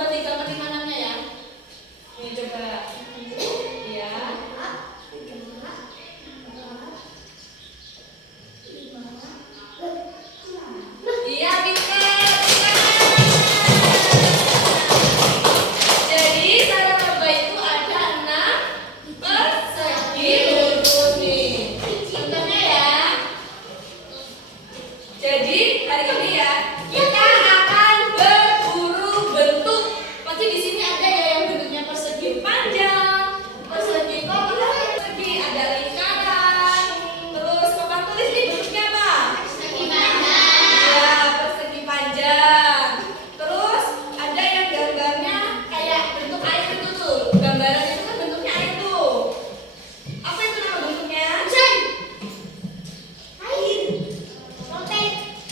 Coba digambar di mananya ya. Ini coba. Iya. Iya, pintar. Jadi cara meraba itu ada 6 persegi lurus nih. Contohnya ya. Jadi hari ini ya kita akan berburu bentuk. Pasti di sini ada ya yang bentuknya persegi panjang, persegi kotak, persegi ada lingkaran. Terus papan tulis ini bentuknya apa? Persegi panjang. Ya, persegi panjang. Terus ada yang gambarnya kayak bentuk air itu tuh. Gambaran itu kan bentuknya air tuh. Apa itu nama bentuknya?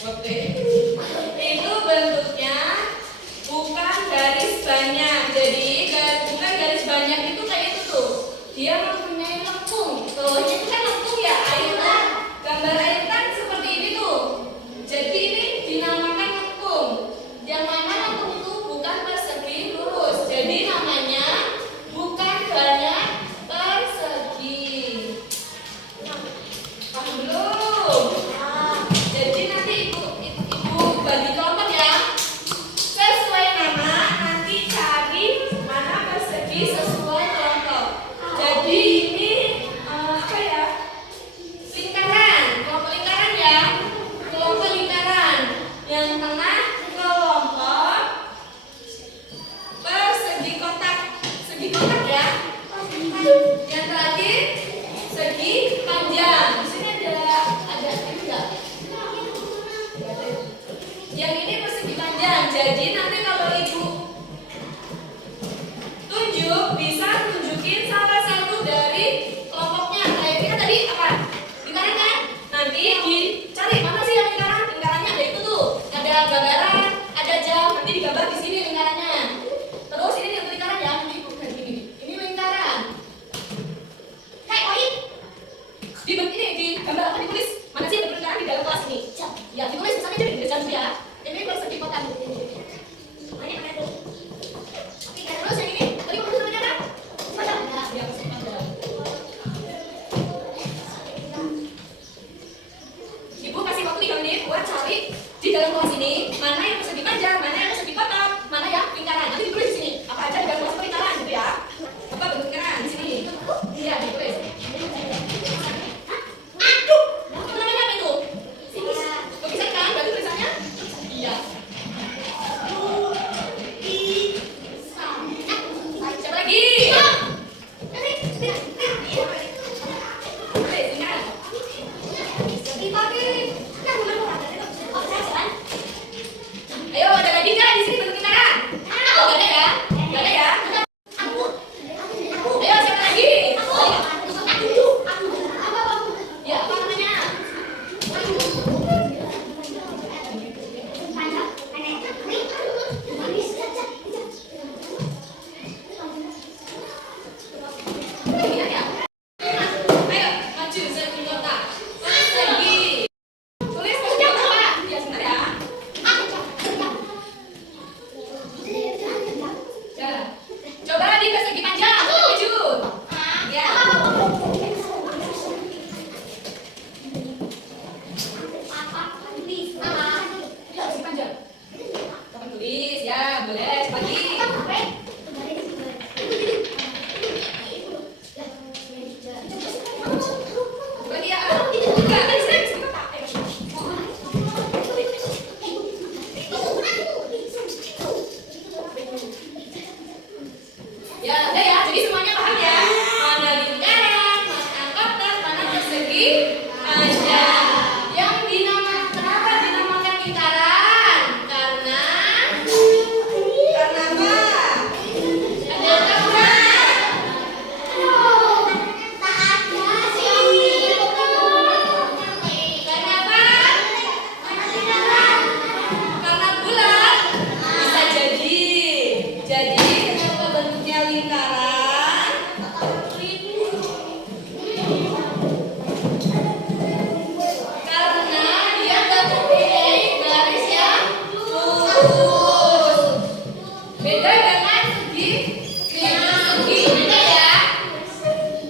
Oke. Itu bentuknya bukan garis banyak. Jadi bukan garis banyak itu kayak itu tuh. Dia mempunyai lengkung. Tuh, itu kan lengkung ya, air kan. Gambar air kan seperti ini tuh. Jadi ini dinamakan lengkung. Yang mana lengkung itu bukan persegi lurus. Jadi namanya bukan banyak persegi. Paham belum? Jadi nanti ibu bagi kelompok ya. Sesuai nama nanti cari mana persegi sesuai kelompok. Jadi ini apa ya? Lingkaran, kelompok lingkaran ya. Kelompok lingkaran. Yang tengah kelompok persegi kotak. Segi kotak ya. Yang terakhir segi panjang. Di sini ada ini enggak? Yang ini persegi panjang. Jadi nanti kalau ibu tunjuk, bisa tunjukin salah satu dari kelompoknya. Kayak kita tadi apa? Lingkaran kan? Nanti dicari mana sih yang lingkaran? Lingkarannya ada itu tuh. Ada gambaran, ada jam. Nanti digambar di sini lingkarannya. Terus ini untuk lingkaran ya. Nanti ibu lihat ini. Ini lingkaran. Di gambar apa ditulis? Mana sih yang lingkaran di dalam kelas ini? Ya, ditulis misalnya jadi di jam ya. Ini persegi kotak. Mana tuh? Terus yang ini, tadi kamu namanya apa? Panjang. Ya, persegi panjang. Ibu kasih waktu 3 menit buat cari di dalam kelas ini mana yang persegi panjang, mana yang persegi kotak, mana yang lingkaran. Nanti ditulis di sini. Apa aja di dalam kelas lingkaran gitu ya? Apa bentuk lingkaran di sini? Iya, ditulis. Itu namanya apa itu? Lukisan kan? Berarti tulisannya? Iya. Siapa lagi? Ayo, ada lagi nggak di sini bentuk lingkaran? Oh, nggak ada ya? Nggak ada ya? Ayo, siapa lagi? Ya, apa namanya? Ingat ya? Ayo, maju segi kotak. Persegi. Tulis maksudnya apa? Ya, sebentar ya. Ya. Coba di persegi panjang. Maju. Ya. Persegi panjang. Papan tulis ya, boleh. Pagi. Lagi ya. Enggak, tadi saya persegi kotak. Ya, udah ya. Jadi semuanya paham ya? Mana lingkaran, mana kotak, mana persegi panjang. Yang kenapa dinamakan lingkaran? Karena apa? Ada yang tahu nggak? Karena apa? Karena bulat. Bisa jadi. Jadi kenapa bentuknya lingkaran? Karena dia mempunyai garis yang lurus. Beda persegi, ini persegi, beda ya.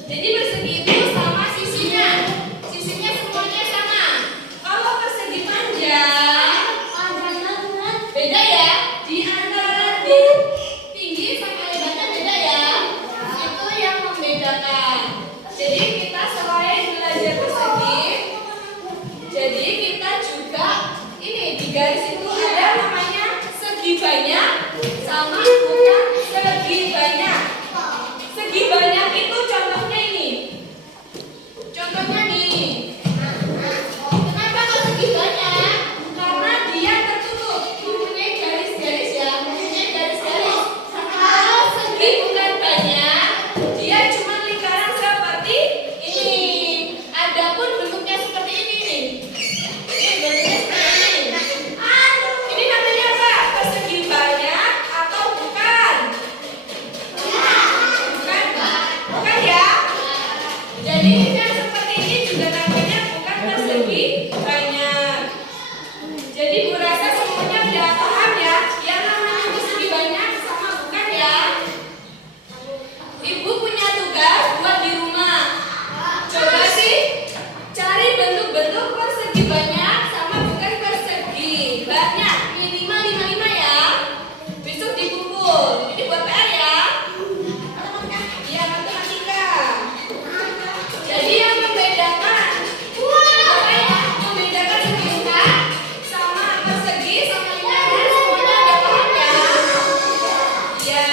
Jadi persegi itu sama sisinya. Sisinya semuanya sama. Kalau persegi panjang, beda ya. Di antara tinggi sama lebarnya beda ya. Itu yang membedakan. Jadi kita selain belajar persegi, jadi kita juga ini di garis itu ada namanya segi banyak sama bukan segi banyak. Segi banyak itu contohnya ini. Contohnya nih. Kenapa kok segi banyak? Karena dia tertutup, mempunyai garis-garis ya, mempunyai garis-garis. Kalau segi bukan banyak, dia cuma lingkaran seperti ini. Adapun bentuknya seperti ini nih. Ini bentuknya seperti ini. Ini namanya apa? Persegi banyak atau bukan? Bukan, bukan ya. Jadi yang seperti ini juga namanya bukan persegi banyak. Jadi Bu rasa semuanya udah paham ya? Yang namanya persegi banyak sama bukan ya? Ibu punya tugas buat di rumah. Coba sih cari bentuk-bentuk persegi banyak sama bukan persegi banyak. Minimal 55 ya. Besok dikumpul. Ini buat PR ya. Iya, matematika. Jadi yang membedakan apa ya? Membedakan segi besar sama persegi sama lingkaran semuanya ada paham ya? Iya.